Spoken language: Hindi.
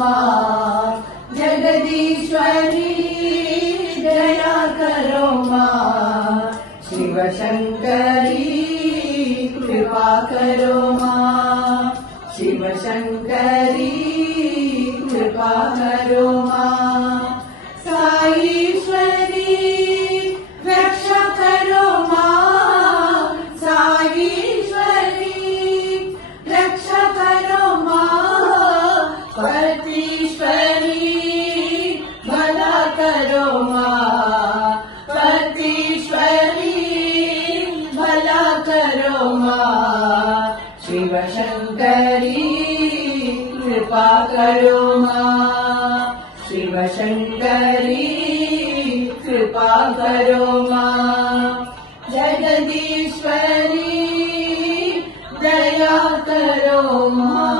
माँ, जगदीश्वरी दया करो माँ, शिव शंकरी कृपा करो माँ, शिव शंकरी कृपा करो माँ, साईश्वरी रक्षा करो माँ, साईश्वरी रक्षा करो माँ, पतीश्वरी भला करो माँ, पतीश्वरी भला करो माँ, शिव शंकरी कृपा करो माँ, शिव शंकरी कृपा करो माँ, जगदीश्वरी दया करो माँ।